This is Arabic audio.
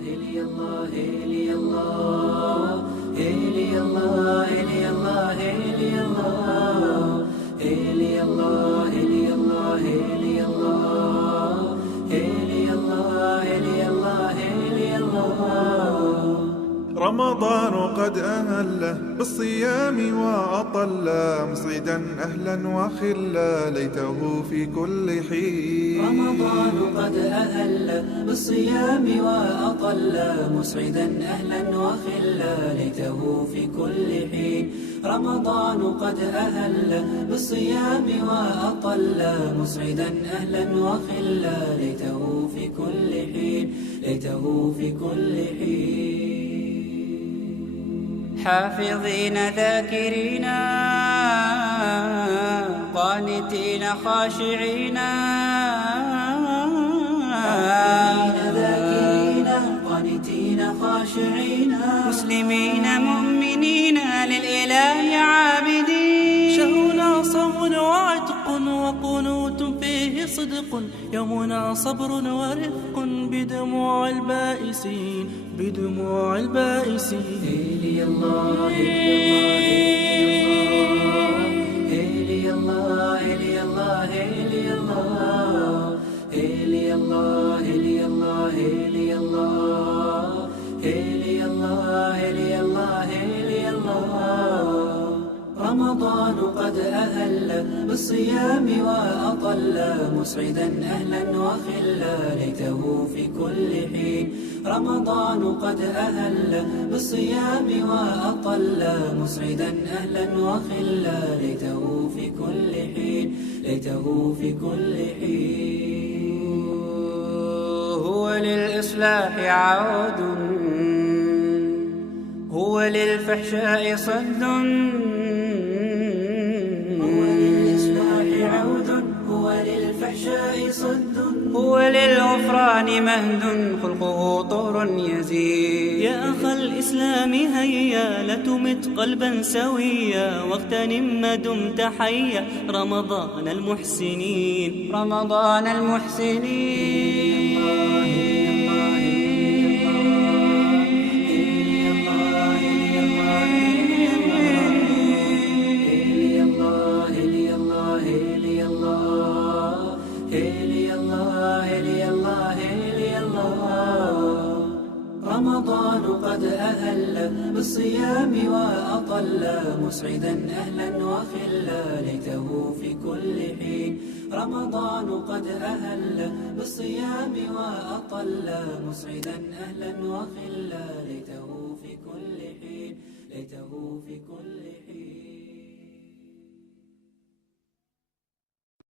إلي الله إلي الله إلي الله إلي الله إلي الله إلي الله إلي الله إلي الله إلي الله إلي الله إلي الله. رمضان قد أهله بالصيام وأطله مسعدا أهلا وخلا ليته في كل حين. رمضان قد أهل بالصيام وأطل مسعدا أهلا وخلا ليته في كل حين. رمضان قد أهل بالصيام وأطل مسعدا أهلا وخلا ليته في كل حين ليته في كل حين. حافظين ذاكرين قانتين خاشعين قانتين خاشعين مسلمين مؤمنين للإله عابدين. شهرنا صوم وعتق وقنوت فيه صدق يومنا صبر ورفق بدموع البائسين بدموع البائسين. إلي الله إلي الله إلي الله إلي الله إلي الله إلي الله إلي الله إلي الله إلي الله إلي الله. رمضان قد أهل بالصيام وأطل مسعدا أهلا وخلا ليته في كل حين. رمضان قد أهل بالصيام وأطل مسعدا أهلا وخلا ليته في كل حين ليته في كل حين. هو للإصلاح عود هو للفحشاء صد هو للإصلاح عود هو للفحشاء صد هو للغفران مهد خلقه طور يزيد. يا أخ الإسلام هيا لا تمت قلبا سويا واغتنم ما دمت حيا رمضان المحسنين رمضان المحسنين. رمضان قد أهل بالصيام وأطل مسعدا أهلا وخلا ليته في كل حين. رمضان قد أهل بالصيام وأطل مسعدا أهلا وخلا ليته في كل حين ليته في كل حين.